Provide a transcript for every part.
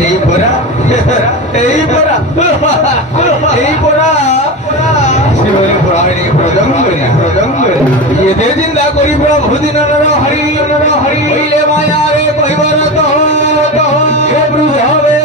এই পড়া এই পড়া এই পড়া শিবরে পড়া হয়নি প্রজঙ্গ এদের চিন্তা করি প্রভু দিন হরি হরি হইলে মায়া রে কইবার তো প্রভু হবে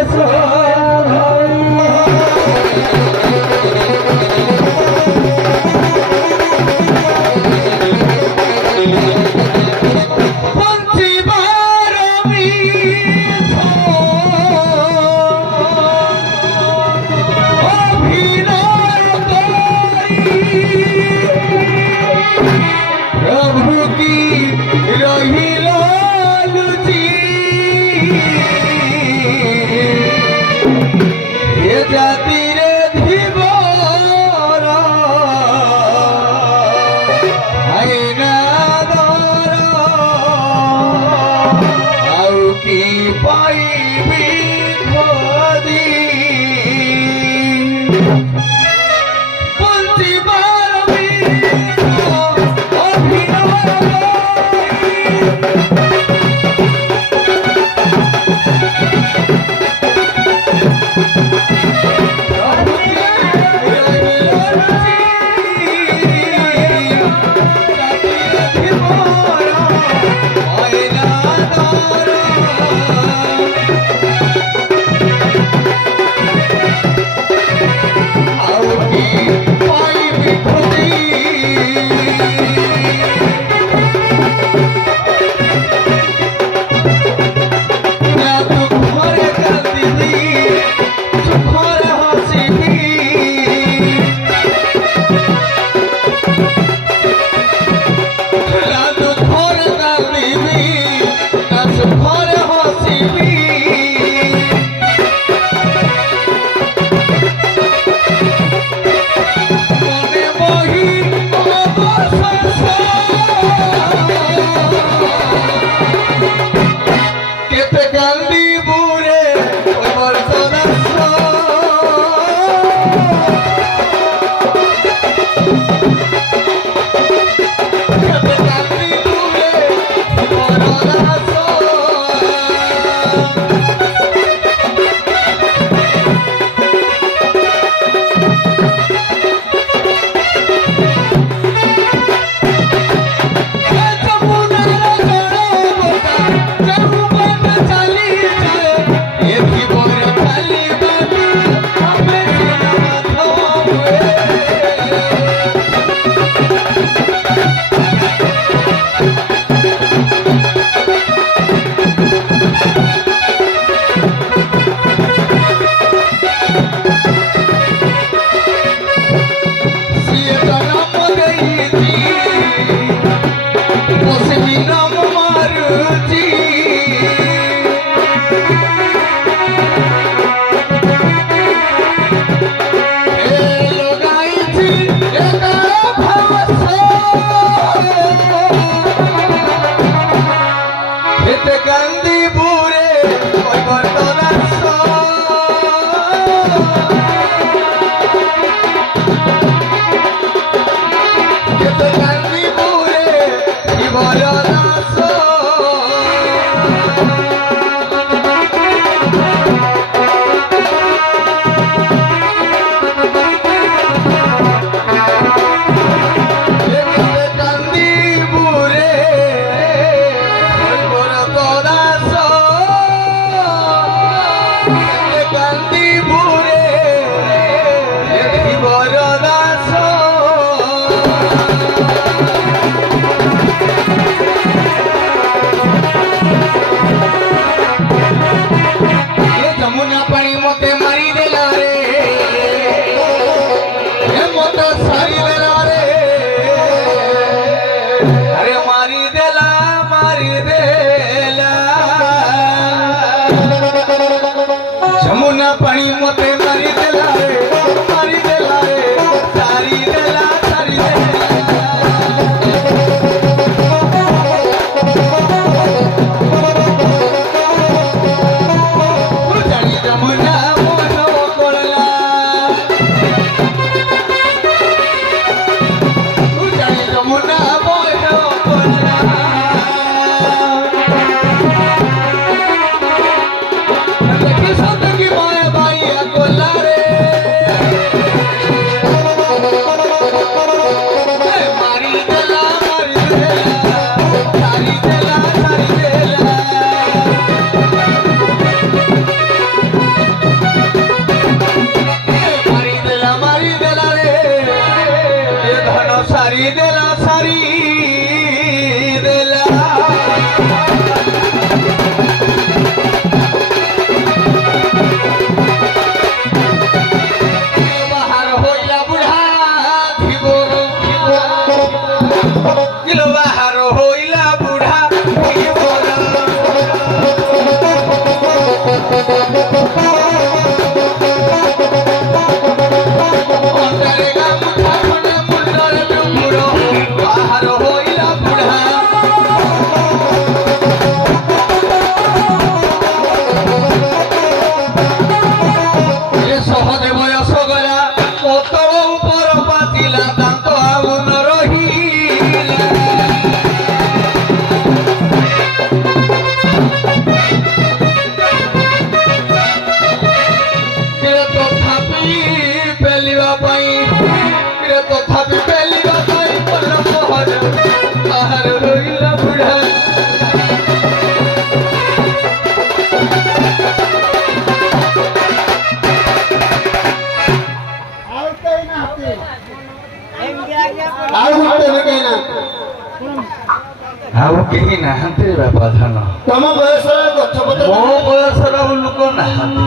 କେହି ନାହାନ୍ତି ରେ ବାପା ଧାନ। ତମ ବୟସର ଗଛ ପତ୍ର ମୋ ବୟସର ଲୋକ ନାହାନ୍ତି।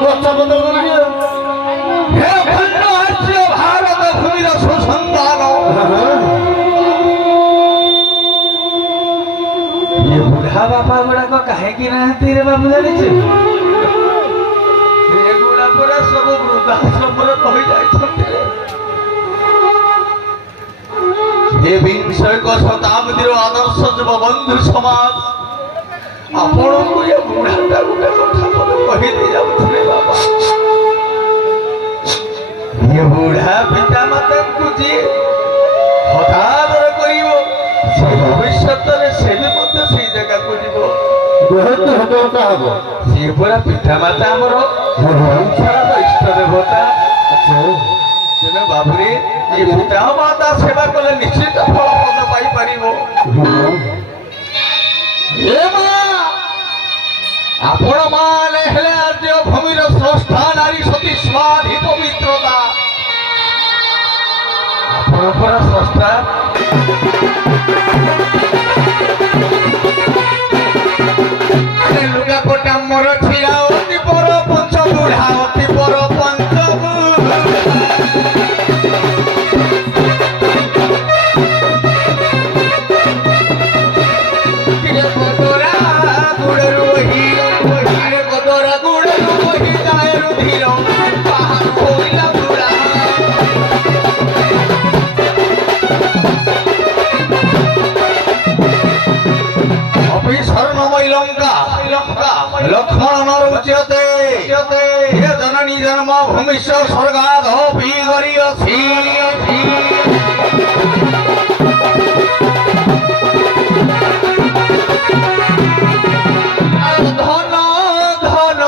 ଗଛ ପତ୍ର ତ ନାହିଁ ଆଉ। ହେ ଅଖଣ୍ଡ ଆର୍ଯ୍ୟ ଭାରତ ଭୂମିର ସୁସନ୍ତାନ, ଏ ବୁଢା ବାପା ଗୁଡାକ କାହିଁକି ନାହାନ୍ତି ରେ ବାବୁ ଜାଣିଛୁ? ଏଗୁଡା ପୁରା ସବୁ ବୃଦ୍ଧାଶ୍ରମରେ ରହିଯାଇଛନ୍ତି ରେ। ଏ ବିଂଶ ଶତାବ୍ଦୀର ଆଦର୍ଶ ଯୁବ ବନ୍ଧୁ ସମାଜ ଆପଣଙ୍କୁ ଏ ବୁଢାଟା ଗୋଟେ କଥା ମତେ କହିଦେଇ ଯାଉଥିଲେ ବାବା। ଏ ବୁଢା ପିତା ମାତାଙ୍କୁ ଯିଏ ହତାଦର କରିବ, ସେ ଭବିଷ୍ୟତରେ ସେ ବି ମଧ୍ୟ ସେଇ ଜାଗାକୁ ଯିବ। ବହୁତ ହତହତା ହବ। ସିଏ ପୁରା ପିତା ମାତା ଆମର ସଂସାରର ଇଷ୍ଟ ଦେବତା। ତେଣୁ ବାବୁରେ ଏ ପିତା ମାତା ସେବା କଲେ ନିଶ୍ଚିତ ଫଳପ୍ରଦ ପାଇପାରିବ। ଆପଣ ମାନେ ହେଲେ ଆର୍ଯ୍ୟ ଭୂମିର ସ୍ରଷ୍ଟା ନାରୀ ସତୀ ସ୍ୱାଧୀ ପବିତ୍ରତା। ଆପଣଙ୍କର ସ୍ରଷ୍ଟା ଲୁଗା କୋଟା ମୋର ଛିଡ଼ା ଅତି ପର ପଞ୍ଚ ବୁଢ଼ା ଅତି ପର ପଞ୍ଚ लक्ष्मण उच्यते हे जननी जन्म भूमिश्च स्वर्गादो पीगरियसी धन धन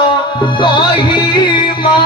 कही मा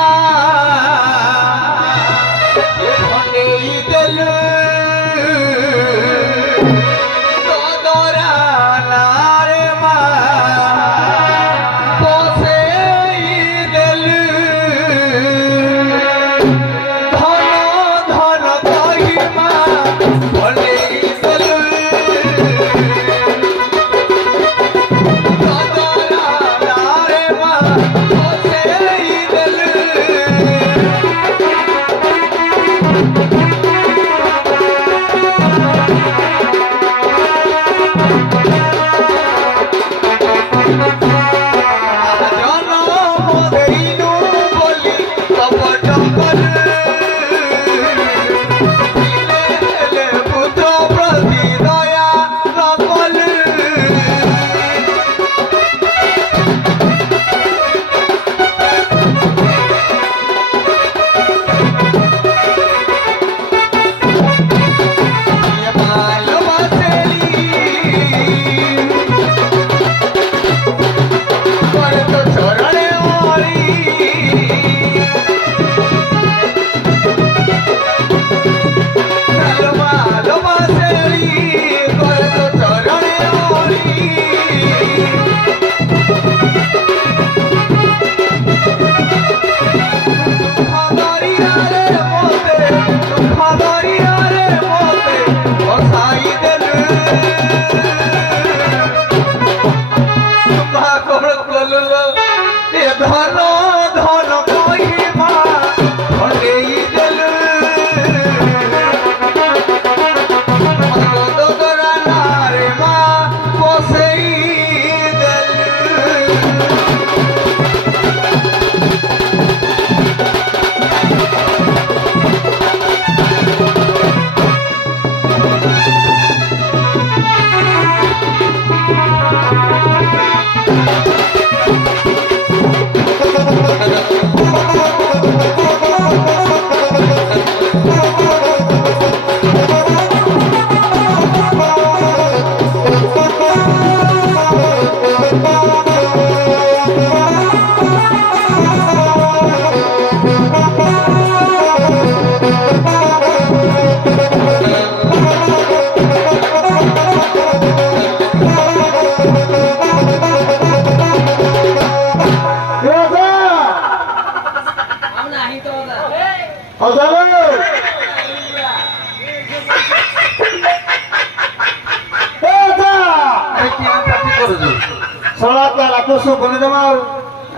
ଶଳା କାଲାକୁ ଶୁଭୁନି ଜମା ଆଉ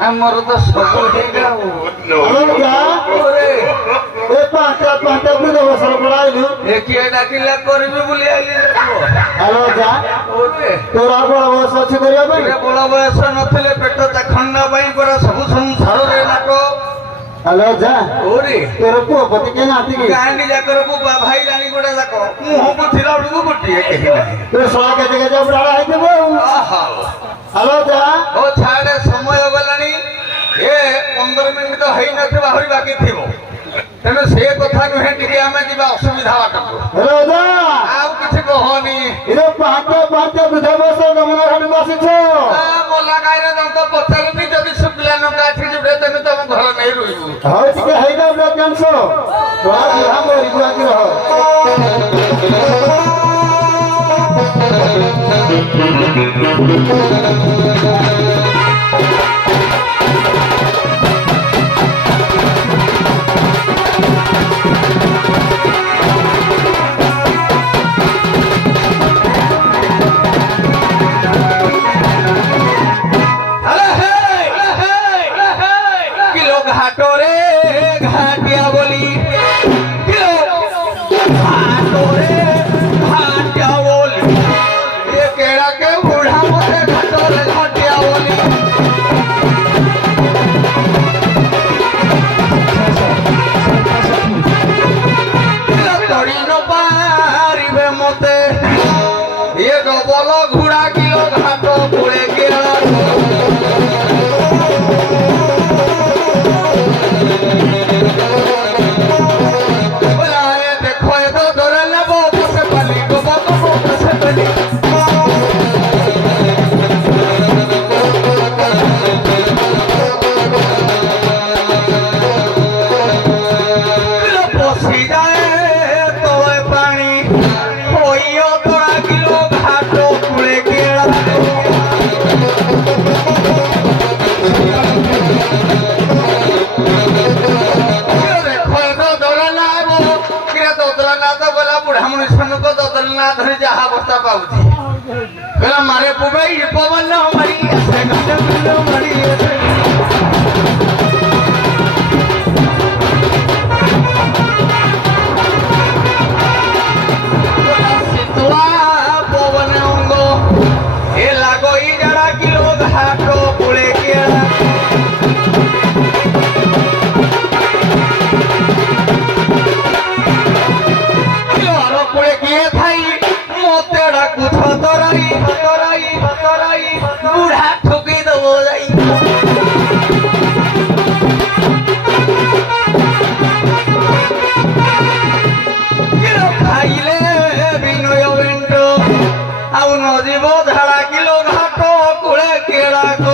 ଆମର ତ ସବୁ ହେଇଗଲା ଆଲୋ ଯା ଏ ପାଞ୍ଚଟା ବି ଦେବସର ପଳାଇଲୁ ଏ କିଏ ଡାକିଲା କରିବି ବୋଲି ଆଇଲି ଆଲୋ ଯା ତୋର ଆଉ ବଳ ବୟସ ଅଛି କରିବା ପାଇଁ ବଳ ବୟସ ନଥିଲେ ପେଟ ଚାଖଣ୍ଡା ପାଇଁ ପରା ସବୁ ସଂସାରରେ ନାଟ ଆଲୋ ଯା ଓରେ ତୋର ପୁଅ ପତି କେହି ନାହାନ୍ତି କି ଗାଁଟି ଯାକର ଭାଇ ରାଣୀ ଗୋଟା ଯାକ ମୁହଁକୁ ଥିଲା ବେଳକୁ ଗୋଟିଏ କେହି ନାହିଁ ତୋ ଶଳା କେତେ କେତେ ବୁଢା ହେଇଥିବ ଆଲୋ ଯା ଓ ଛାଡେ ସମୟ ଗଲାଣି ଏ 15 ମିନିଟ ହେଇନଥିବ ଆହୁରି ବାକି ଥିବ ତେଣୁ ସେ କଥା ନୁହେଁ ଟିକେ ଆମେ ଯିବା ଅସୁବିଧା ବାଟକୁ ହେଲୋ ଯା ଆଉ କିଛି କହନି ଏ ପାଞ୍ଚ ବୃଦ୍ଧ ବୟସ ଗମନ ଘାଟକୁ ଆସିଛ ମୋଲା ଗାଈର ଦନ୍ତ ପଚାରୁନି ଯଦି ଶୁଖିଲା ନଙ୍କା ଅଛି ଯିବେ ତେଣୁ ତମ ଘର ନେଇ ରହିବୁ ହଉ ଟିକେ ହେଇଯାଉ ଜାଣିଛ ବୁଢା ବୁଢା ମରିବୁ ଆଜି ରହ কিলো ঘাটরে ঘাটিয়া বলি ঘাটরে ঘাটিয়া বলি এ কেড়াকে বুড়া মতে ঘাটরে ঘাটিয়া বলি তড়ি নপারিবে মতে এ ডবল ঘোড়া কিলো ঘাট পুড়ে গেল দেখো এত ধরে নেব বসে পালি বসে পালি বসি যায় তবে পানি হইও তোরা কিলো ঘাট পুড়ে গেল ବୁଢା ମଣିଷଙ୍କ ଦଦଲନା ଧରି ଯାହା ଅବସ୍ଥା ପାଉଛି କହିଲା ମାରେ ପୁବେଇ ପବନ ମାରି ଆସେ ମାରି ଆସେ ଶୀତୁଆ ପବନ ଅଙ୍ଗ ଏ ଲାଗଇ ଯାଡ଼ା କିଲୋ ଘାଟ ପୁଳେ କିଳା বুড়া ঠকি দেব যাই খাইলে বিনয় বেন্ট আউ নজিব ধারা কিলো ঘাট কুড়ে কেড়াক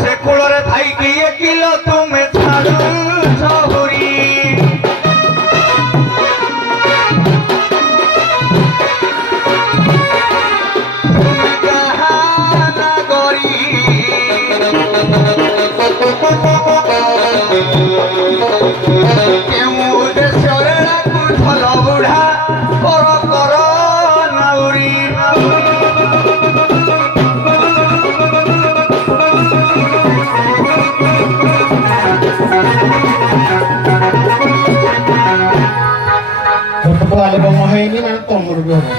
সে কুଳରେ থাইকি কিলো তুমি ছাড়ু সহুরি বুড়া কর কর নাউরি Kepala bawah ini mana tomor bawah.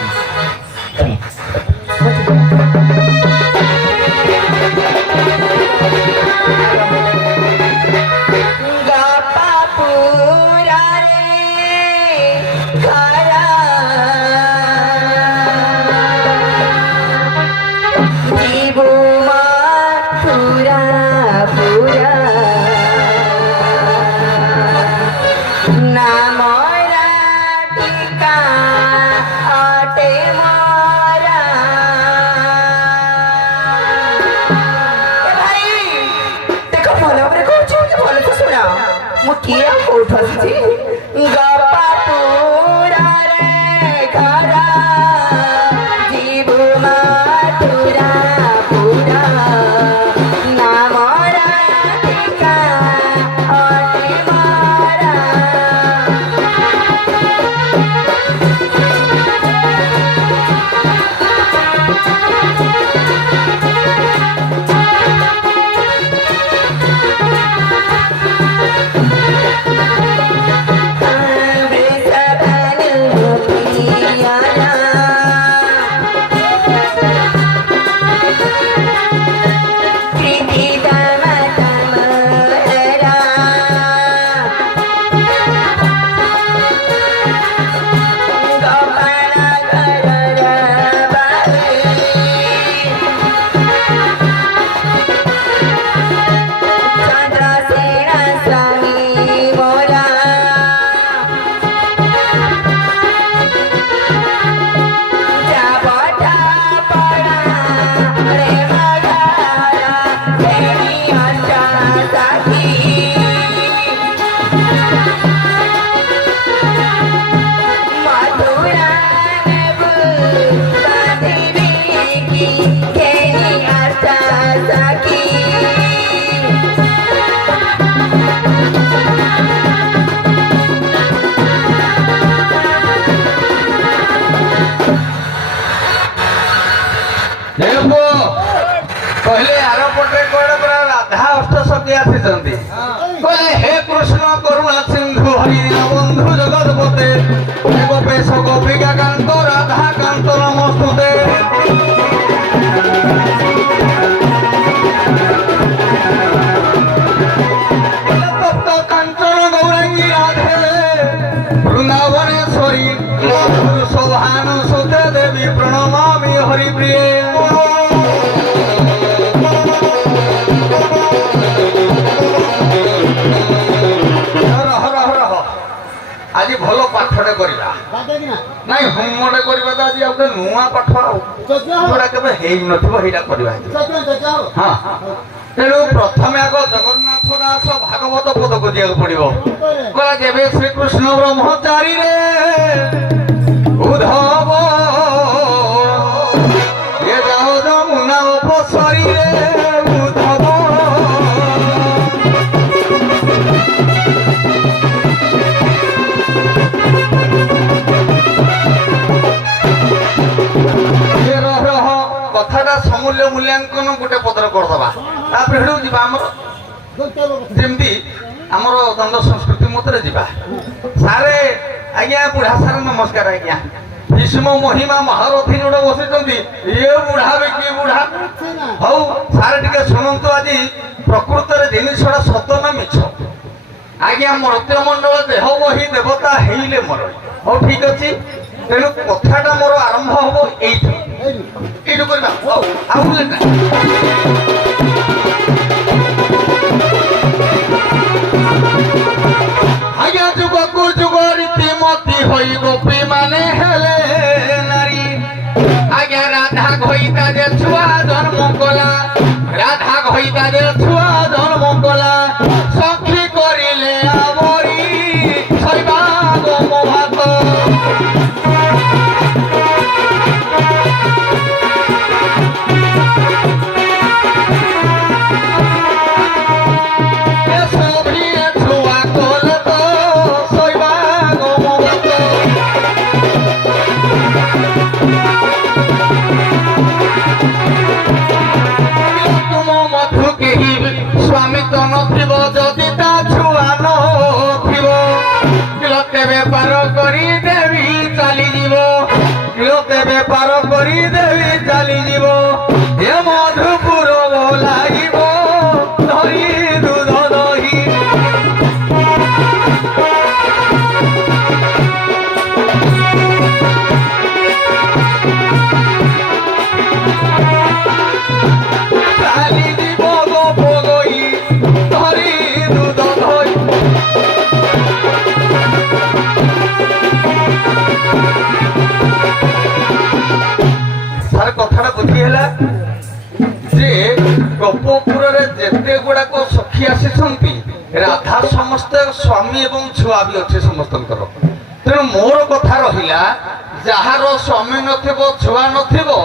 Mukia uthasi gapa purare khara jibu mathura pura namara tika ate mara देखो कहले आर पटे कोड़े पूरा राधा अष्ट सखी आसीचंती कहले हे कृष्ण करुणा सिंधु हरि बंधु जगतपते हे गोपेश गोपिका कांत राधा कांत नमस्तुते तप्त कांचन गौरांगी राधे वृंदावनेश्वरी मधुर शोभानु सुते देवी प्रणमामि हरिप्रिये आज भल पाठटे करिबा नाइ होमटे करिबा त आज आउटे नुआ पाठ जोडा केबे हेइ नथिबो हेइडा करिबा हां तेणु प्रथमे आग जगन्नाथ दास भागवत पद को दिया पड़ो कला जेबे श्री कृष्ण ब्रह्मचारी रे उद्धव ये जाओ जमुना उपसरी रे उद्धव कथाटा समूल्य मूल्यांकन गोटे पत्र करदबा तापर हेडू जीवा हमर जेमती हमर दंड संस्कृति मतरे जीवा सारे आज्ञा बुढ़ा सारे नमस्कार आज्ञा भीष्म महिमा महारथी जोड़े बसिचंती ये बुढ़ा बेकी बुढ़ा हौ सारे टिके सुनंतु आज प्रकृत रे जिनिसडा सत ना मिछ आज्ञा मर्त्य मंडल देह बही देवता हेइले मर हौ ठीक अछि तेणु कथाटा मोर आरंभ हबो एइठी एइठु करबा हौ आउले ना आज्ञा जुग रीति मती होई गोपी माने हेले नारी आज्ञा राधा घोइता जे छुआ जन्म कला राधा घोइता जे छुआ जन्म कला सखी करिले आवरी सैबा गो भात स्वामी तो नथिबो जदि ता छुआ नथिबो किलते बेपार करी देवी चली जीवो किलते बेपार करी देवी चली जीवो हे मधुपुर लागिबो धरी दूध दही चाली जीवो गो भोगई धरी दूध दही सार कथाटा बुझी है जे गोपपुर जेते गुड़ाक सखी आसी राधा समस्त स्वामी एवं छुआ भी अच्छे समस्त तेणु मोर कथा रहा जार स्वामी नथिबो छुआ नथिबो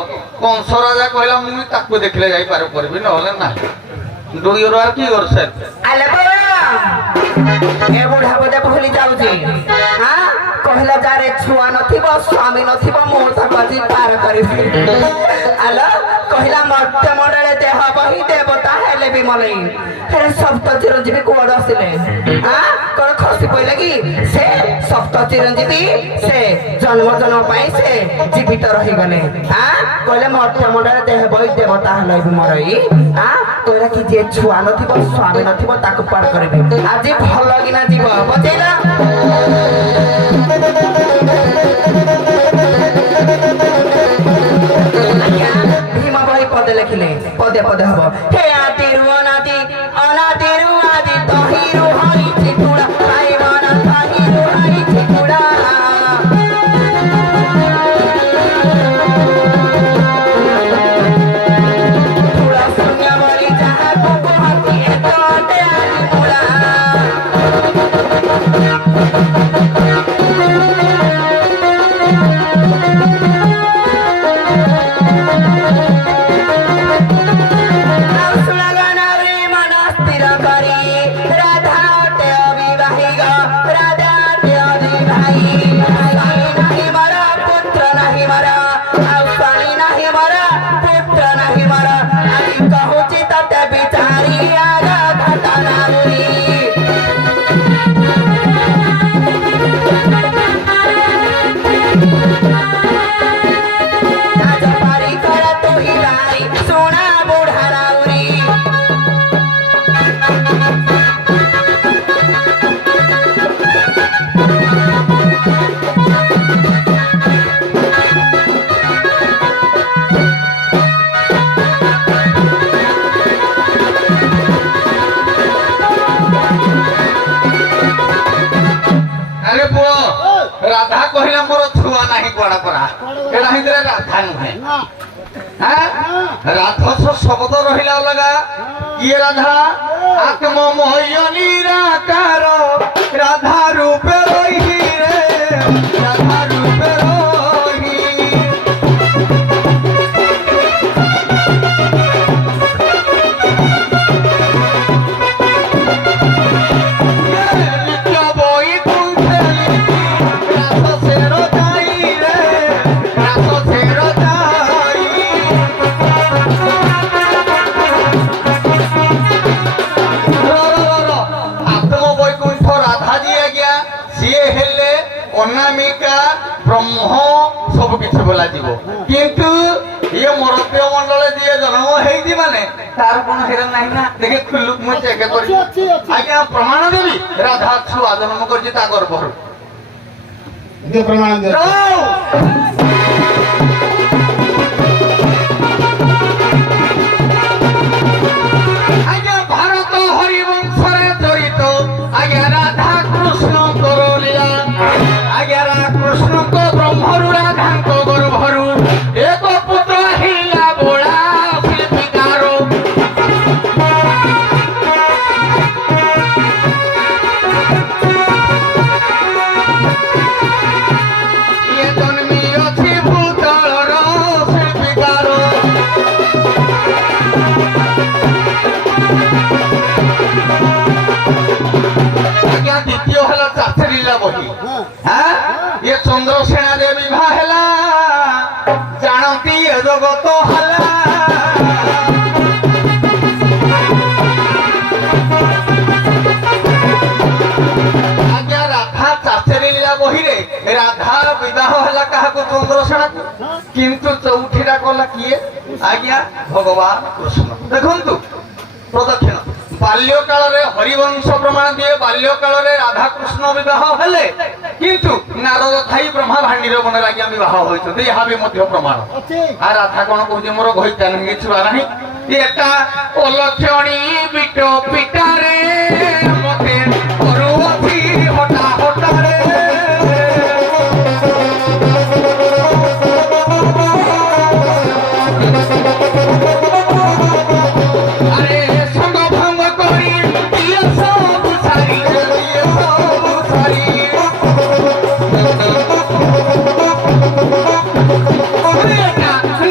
कंस राजा कहला मुझे ताकू देखले जाई पार करबी नहले ना डू योर आर की कर सर आले बाबा ए बुढ़ा बदे भूली जाउजी हां कहला जारे छुआ नथिबो स्वामी नथिबो मोर ताकू पार करबी आला कहला मर्त्य मंडले देह बही देवता हेले भी मलई हेरे सप्त चिरंजीवी कोड आसिले हां कोन खसी पइला कि से सप्त चिरंजीवी से जन्म जन्म पाई से जीवित रही गले हां कहले मर्त्य मंडले देह बही देवता हेले भी मरई हां तोरा कि जे छुआ नथिबो स्वामी नथिबो ताकू पार करबी आज भल किना जीव बचैला भीमा भाई पदे लिखिले पदे पदे हबो हे आदिरु अनादिरु आदि तहिरु हरि चिकुड़ा आई बना तहिरु हरि चिकुड़ा थोड़ा सुनिया वाली जहां को हाथी तो ते आदि मुला सुना রাধস শব্দ রহিলা অলগা ইয়ে রাধা আত্মময় নিরাকার রাধা রূপে রহি রে রাধা রূপে রহি নিত্য বই কুণ্ঠে রাধসের যাই রে রাধসের যাই আত্মবৈকুণ্ঠ রাধা দিয়ে আজ্ঞা সিଏ ହେଲେ ଅନାମିକା ବ୍ରହ୍ମ ସବୁ କିଛି ବୋଲାଯିବ କିନ୍ତୁ ଇଏ ମରତ୍ୟ ମଣ୍ଡଳେ ଯିଏ ଜନ୍ମ ହେଇଛି ମାନେ ତାର କଣ ହେରା ନାହିଁ ନା ଦେଖେ ଖୁଲୁକ ମୁଁ ଚେକ କରି ଆଜ୍ଞା ପ୍ରମାଣ ଦେବି ରାଧା ଛୁଆ ଜନ୍ମ କରିଛି ତା ଗର୍ଭରୁ ଦିଅ ପ୍ରମାଣ ଦିଅ ଆଜ୍ଞା ଭାରତ ହରିବଂଶରେ ଜଡ଼ିତ ଆଜ୍ଞା ରାଧା କୃଷ୍ଣଙ୍କର ଲୀଳା ଆଜ୍ଞା କୃଷ୍ଣଙ୍କ ବ୍ରହ୍ମରୁ ରାଧାଙ୍କ ଗର୍ଭରୁ ଏକ ପୁତ୍ର ହେଲା ବୋଳା ଶିଳ୍ପୀକାର ଇଏ ଜନ୍ମି ଅଛି ଭୂତଳର ଶିଳ୍ପୀକାର ଆଜ୍ଞା ଦ୍ୱିତୀୟ ହେଲା ଚାଷରୀଲା ବହି ଇଏ ଚନ୍ଦ୍ରସେନା ରେ ବିବାହ ହେଲା ଜାଣନ୍ତି ଏ ଜଗତ ହେଲା ଆଜ୍ଞା ରାଧା ଚାଷରୀଲା ବହିରେ ରାଧା ବିବାହ ହେଲା କାହାକୁ ଚନ୍ଦ୍ରସେନାକୁ କିନ୍ତୁ ଚଉଠିଟା କଲା କିଏ ଆଜ୍ଞା ଭଗବାନ କୃଷ୍ଣ ଦେଖନ୍ତୁ ପ୍ରଦକ୍ଷିଣ ବାଲ୍ୟ କାଳରେ ହରିବଂଶ ପ୍ରମାଣ ଦିଏ ବାଲ୍ୟ କାଳରେ ରାଧାକୃଷ୍ଣ ବିବାହ ହେଲେ କିନ୍ତୁ ନାରଦ ଥାଇ ବ୍ରହ୍ମା ଭାଣ୍ଡିର ବନରେ ଆଜ୍ଞା ବିବାହ ହୋଇଛନ୍ତି ଏହା ବି ମଧ୍ୟ ପ୍ରମାଣ ଆଉ ରାଧା କଣ କହୁଛି ମୋର ଘଇତା ନାହିଁ ଛୁଆ ନାହିଁ ଏଟା ଅଲକ୍ଷଣୀ ବିଟ ପିଟାରେ ମତେ କରୁଅଛି ହଟା ହଟାରେ আরে সঙ্গ ভঙ্গ করি দিয়ে সব সারি দিয়ে সব সারি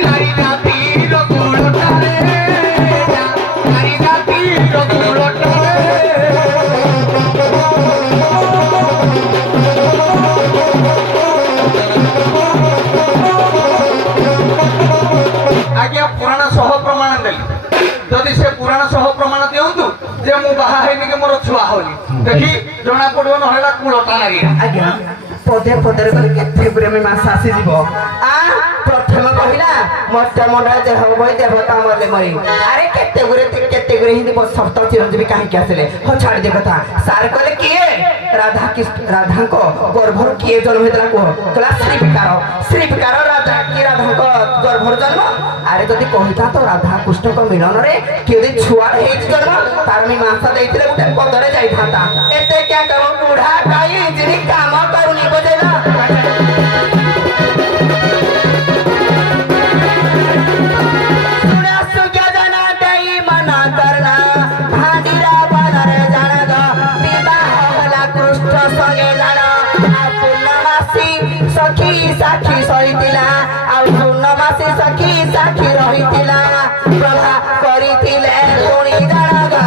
নারী জাতির গুণটারে নারী জাতির গুণটারে আজ্ঞা পুরাণ সহ প্রমাণ দেলি যদি সে পুরাণ সহ প্রমাণ দিଅନ୍ତୁ যে ମୁଁ ବାହା ହେଇନି କି ମୋର ଛୁଆ ହଉନି ଦେଖି ଜଣା ପଡିବ ନହେଲା କୂଳଟା ନାରୀ ଆଜ୍ଞା ପଦେ ପଦରେ କରି କେତେ ପ୍ରେମୀ ମାସ ଆସିଯିବ ପ୍ରଥମ କହିଲା ମର୍ତ୍ତ୍ୟ ମଣ୍ଡଳ ଦେହ ବହି ଦେବତା ମଲେ ମରି ଆରେ କେତେ ଗୁରେ ହିନ୍ଦୀ ସପ୍ତ ଚିରଞ୍ଜୀବୀ କାହିଁକି ଆସିଲେ ହଁ ଛାଡ଼ି ଦେ କଥା ସାର୍ କହିଲେ କିଏ ରାଧାଙ୍କ ଗର୍ଭରୁ କିଏ ଜନ୍ମ ହେଇଥିଲା କୁହ କହିଲା ଶ୍ରୀବିକାର ରାଧା କିଏ ରାଧାଙ୍କ ଗର୍ଭରୁ ଜନ୍ମ ଆରେ ଯଦି କହିଥାନ୍ତ ରାଧା କୃଷ୍ଣଙ୍କ ମିଳନରେ କିଏ ଯଦି ଛୁଆ ହେଇଛି ଜନ୍ମ ତାର ମୀମାଂସା ଦେଇଥିଲେ ଗୋଟେ ପଦରେ ଯାଇଥାନ୍ତା ଏତେ କ୍ୟା କାମ ବୁଢା କାହିଁ ଇଞ୍ଜିନି କାମ କରୁନି ବୁଝେଇଲା ସାକ୍ଷୀ ସହିଥିଲା ଆଉ ପୂର୍ଣ୍ଣମାସୀ ସାକ୍ଷୀ ରହିଥିଲା ପ୍ରଭା କରିଥିଲେ ଶୁଣି ଜାଣ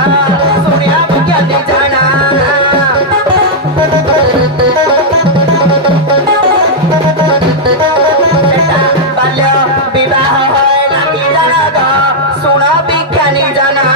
ଶୁଣିବାକୁ କେମିତି ଜାଣା ବାଲ୍ୟ ବିବାହ হয় নাকি জানা শুণ বিজ্ঞানী জানা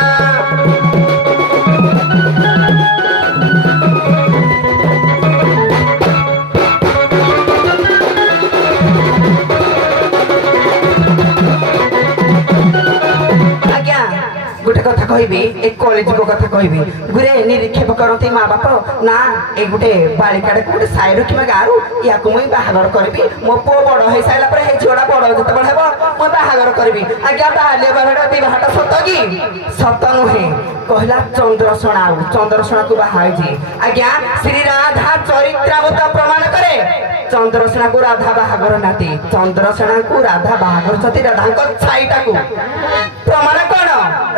गोटे कथा कहबी एक कॉलेज को कथा कहबी गुरे निरीक्षेप करते माँ बाप ना एक गोटे बालिका गोटे साई रखा गाँव या मुई बाहागर करी मो पु बड़ हो सारा पर झीड़ा बड़ जो हे मुझे बाहागर करी आज्ञा बाल्य बहटा सत कि सत नुहे कहला चंद्रसणा को बाहा आज्ञा श्री राधा चरित्रावत प्रमाण करे चंद्रसेना को राधा बाहागर नाती चंद्रसेना को राधा बाहागर सती राधा छाईटा को प्रमाण कौन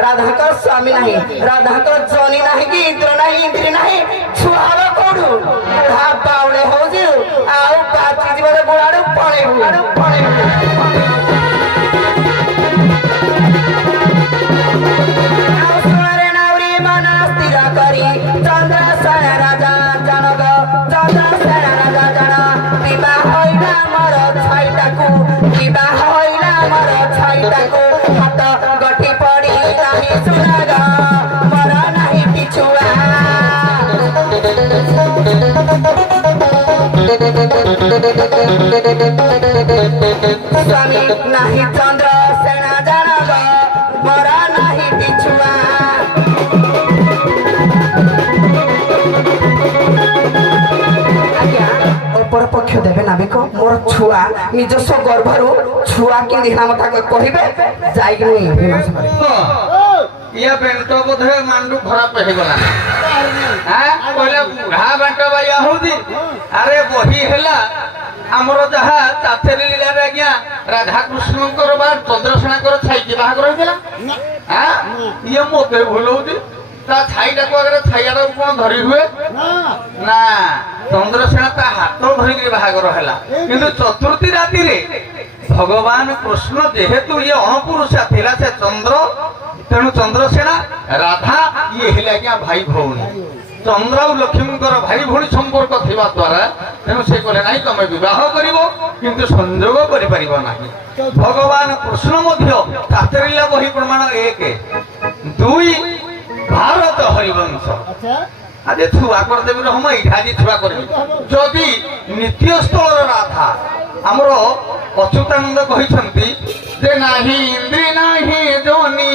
राधा स्वामी नहीं राधा जनी नहीं कि इंद्र नहीं इंद्री नहीं छुआब कौड़ू बुढ़ा बाउले हो आउ बाची जीव बुढ़ाड़ू पड़ेबू स्वामी नहीं चंद्र सेना जानब मरा नहीं पिछुआ आज्ञा अपर पक्ष देवे नाविक मोर छुआ निजस्व गर्भरु छुआ कि दिना मता कहिबे जाई कि नहीं विनाश करे ये बेंट बोधे मांडू खराब हे गला हां कहले बुढ़ा बेंट बाया होदी अरे बही हैला हमर जहा चाथेली लीला रे आज्ञा राधा कृष्ण कर बा चंद्रसेना कर छाई के बाहा कर देला हां ये मोते भूलौदी ता छाईटा को अगर छाईयार कोन धरी हुए ना चंद्रसेना ता हाथ धरी के बाहा कर हैला किंतु चतुर्थी राती रे भगवान कृष्ण जेहेतु ये अणपुरुषा थिला से चंद्र तेणु चंद्रसेना राधा ये हेले आज्ञा भाई भौणी चंद्र और लक्ष्मी भाई भौणी संपर्क थिबा द्वारा तेणु से कहले नहीं तुम विवाह करिवो किंतु संयोग करि परिबो नाही भगवान कृष्ण मध्य कातरिला बही प्रमाण 1 2 भारत हरिवंश आदि छुआ कर देबी हम इठाजी छुआ करबी जदि नित्य स्थल राधा हमर अच्युतानंद कहिसंती जे नाही इंद्री नाही जोनी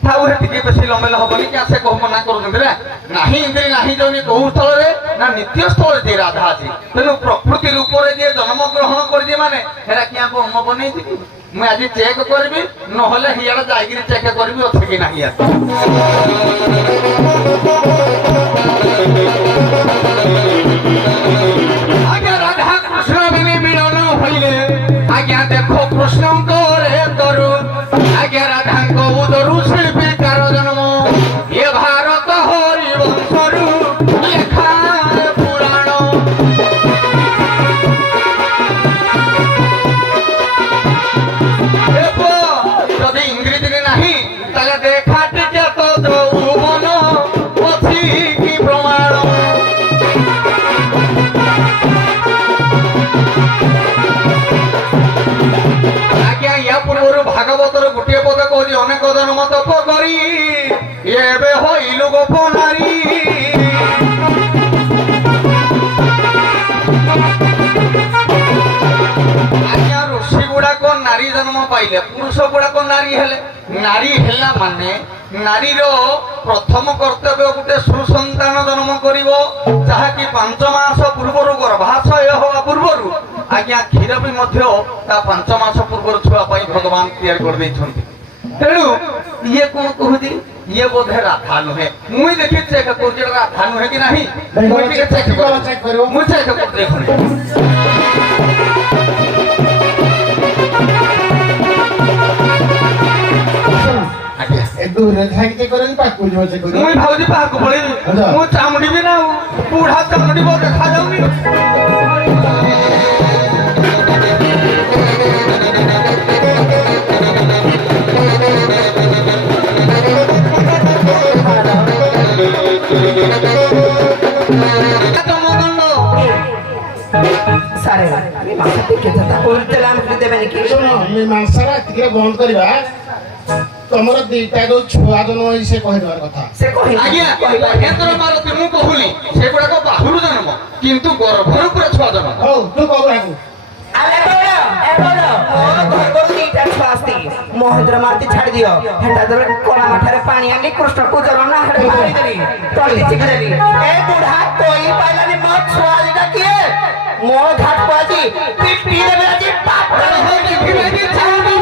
थाउ हेति के बेसी लंबेल हबनी क्या से कह मना करू रे नाही इंद्री नाही जोनी कहू स्थल रे ना नित्य स्थल जे राधा अछि तेनु प्रकृति रूप रे जे जन्म ग्रहण कर जे माने हेरा किया को हम बनै दी मैं आज चेक करबी न होले हियाडा जाईगिरी चेक करबी अछि कि नाही आ आज्ञा राधा कृष्ण बिनी मिलन होइले आज्ञा देखो कृष्ण को रे तरु आज्ञा राधा को उदरु शिल्पी कार जन्म ये भारत हरिवंशरु लेखा पुराण देखो यदि इंग्रेजी नहीं ताले देखा टिके तो मन अछि कि प्रमाण आज्ञा या पूर्व भागवतर गोटे पद कह अनेक जन्म तप करी एबे हइलु गोपनारी आज्ञा ऋषि गुड़ाक नारी जन्म पाइले पुरुष गुड़ाक नारी हेले नारी हेला माने नारीर प्रथम कर्तव्य गोटे सुसंतान जन्म करिवो जहाँकि 5 मास पूर्व गर्भाशय हवा पूर्व आज्ञा क्षीर भी मध्य 5 मास पूर्व छुआ भगवान तैयार कर देछंती तेणु ये कौन कहूदी ये बोधे राधा नुहे मुई देखि चेक कर जे राधा नुहे कि नाही मुई के चेक करो मुई चेक कर देखो मुई भाउजी पाक पड़े मु चामुंडी भी ना बूढ़ा चामुंडी बो देखा जाउनी सारे मासा टिके था उल्टे लाम के देबे नि कि मी मांसरा टिके बंद करबा तमर दीटा जो छुआ जन से कहबार कथा से कहि आज्ञा महेंद्र मारुति मु कहूली से गुडा को बाहुरु जन्म किंतु गर्भरु पूरा छुआ जन्म हो तू कहबाकू अरे बोलो ओ घर को दीटा छुआस्ती महेंद्र मारुति छाड़ दियो हेटा दरे कोला मठारे पानी आनी कृष्ण को जरम ना हड़े मारी देली तोली चिक देली ए बूढ़ा कोई पाइलानी मत छुआ दीटा किए मो घाट पाजी पिट्टी देबे जी पाप करे हो कि फिरेगी छाड़ी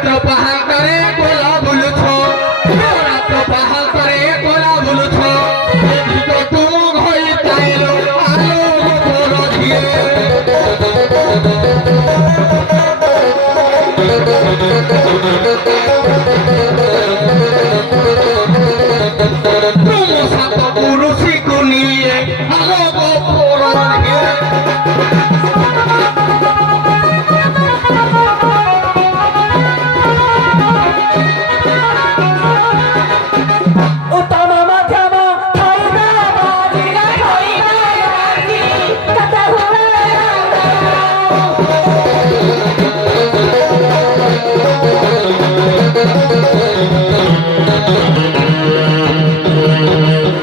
রাত্র পাহান্তরে কোলা বুলুছ রাত্র পাহান্তরে কোলা বুলুছ এদিক তুম হই তাইলো আলো তোর ঝিয়ে তুম সাত পুরুষিকু নিয়ে আলো তোর ঝিয়ে উত্তম মধ্যম থইবা বাজিরা থইবা বাজি কথা হুড়া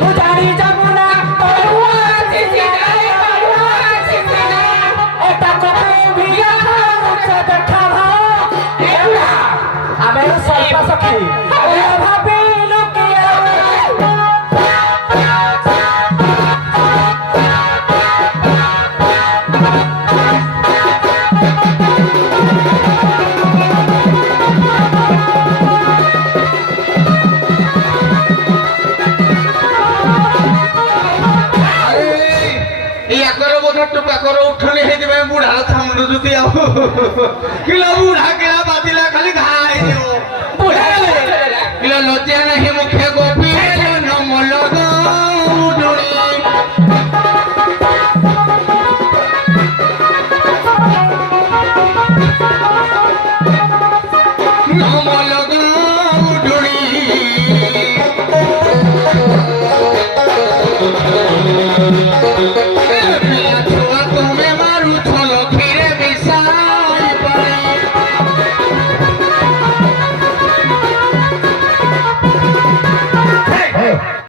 উজাড়ি যমুনা পড়ুয়া চিচিগাই পড়ুয়া চিচিগা এটা কপি ভিয়া খাউছে দেখা ভাও এউলা আমি সল্প সখী ভাবি লুকিয়া ইয়াকର ବୋଧେ ଟୁକାକର ଉଠୁନି ହେଇଥିପାଇଁ ବୁଢାର ଛାମୁଣ୍ଡ ଜୁତି ଆଉ କିଲୋ ବୁଢା କିଳା ବାଜିଲା ଖାଲି ଘା ହେଇଯିବ ବୁଢା କିଲୋ ଲଜ୍ଜା ନାହିଁ ମୁଖେ ଗୋପୀ ନମଲ ଗଉଡୁଣି ନମଲ ଗଉଡୁଣି